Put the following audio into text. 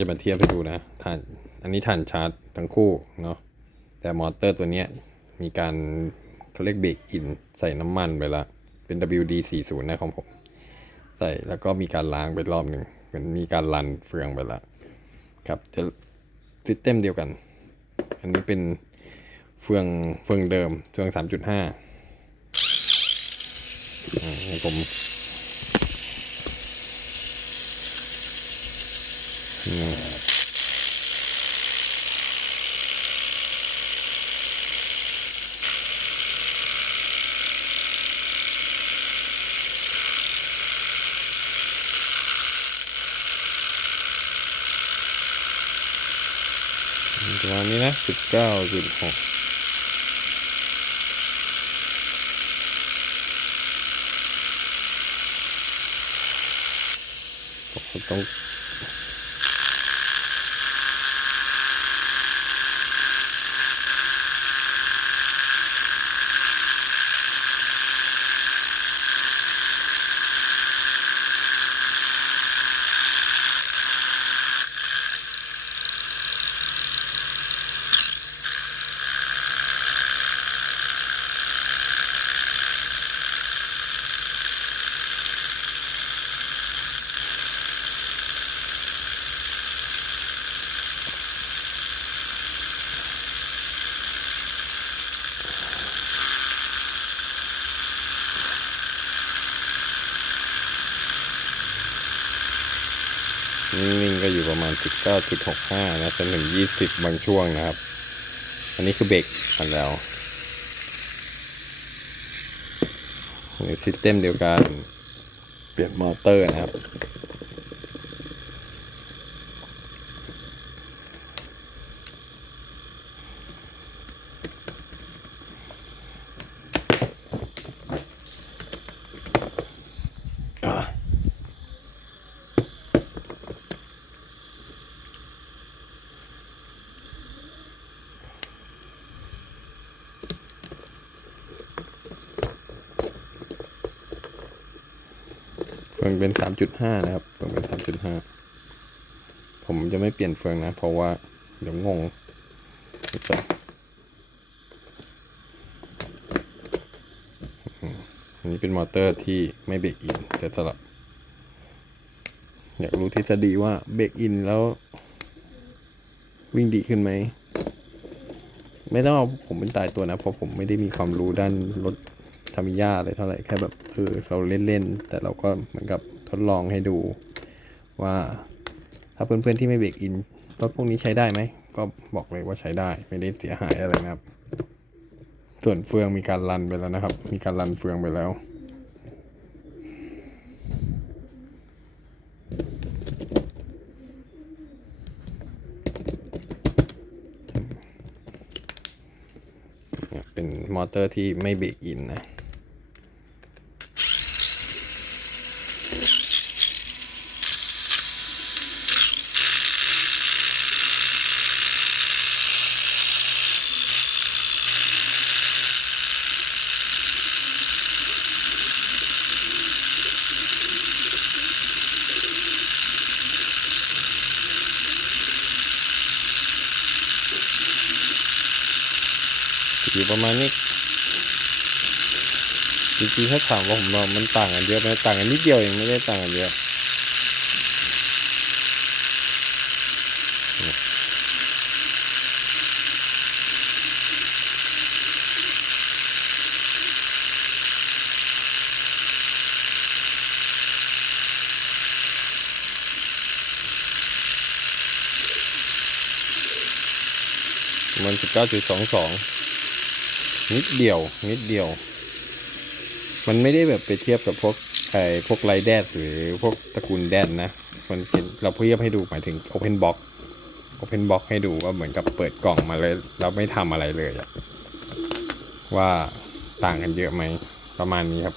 จะมาเทียบให้ดูนะถ่านอันนี้ถ่านชาร์จทั้งคู่เนาะแต่มอเตอร์ตัวเนี้ยมีการเขาเรียกเบรกอินใส่น้ำมันไปละเป็น WD 4 0 นะของผม ใส่แล้วก็มีการล้างไปรอบหนึ่งเหมือนมีการรันเฟืองไปละครับจะซิสเต็มเดียวกัน อันนี้เป็นเฟืองเฟืองเดิมเฟือง 3.5อ่าผมอืม ประมาณนี้นะสิบเก้าจุดหกต้อง นิ่งๆก็อยู่ประมาณ 19.65 นะจนถึง 20 บางช่วงนะครับ อันนี้คือเบรกกันแล้วในซิสเต็มเดียวกัน เปลี่ยนมอเตอร์นะครับ เฟืองเป็น3.5นะครับเฟืองเป็น3.5ผมจะไม่เปลี่ยนเฟืองนะ เพราะว่าเดี๋ยวงงอันนี้เป็นมอเตอร์ที่ไม่เบรกอินเดี๋ยวสลับ อยากรู้ทฤษฎีว่าเบรกอินแล้ว วิ่งดีขึ้นไหม ไม่ต้องเอาผมเป็นตายตัวนะ เพราะผมไม่ได้มีความรู้ด้านรถามิยาอะไรเท่าไหร่แค่แบบเออเราเล่นๆแต่เราก็เหมือนกับทดลองให้ดูว่า ถ้าเพื่อนๆที่ไม่เบรกอินรถพวกนี้ใช้ได้ไหม ก็บอกเลยว่าใช้ได้ไม่ได้เสียหายอะไรนะครับ ส่วนเฟืองมีการรันไปแล้วนะครับ มีการรันเฟืองไปแล้วเนี่ยเป็นมอเตอร์ที่ไม่เบรกอินนะ อยู่ประมาณนี้จริงๆถ้าถามว่าผมว่ามันต่างกันเยอะไหมต่างกันนิดเดียวเองไม่ได้ต่างกันเยอะมันสิบเก้าจุดสองสอง นิดเดียว นิดเดียว มันไม่ได้แบบไปเทียบกับพวกไอ้พวกไรแดดหรือพวกตระกูลแดนนะ มันเป็นเราเทียบให้ดูหมายถึง Open Box Open Box ให้ดูว่าเหมือนกับเปิดกล่องมาเลยเราไม่ทำอะไรเลยอะว่าต่างกันเยอะไหมประมาณนี้ครับ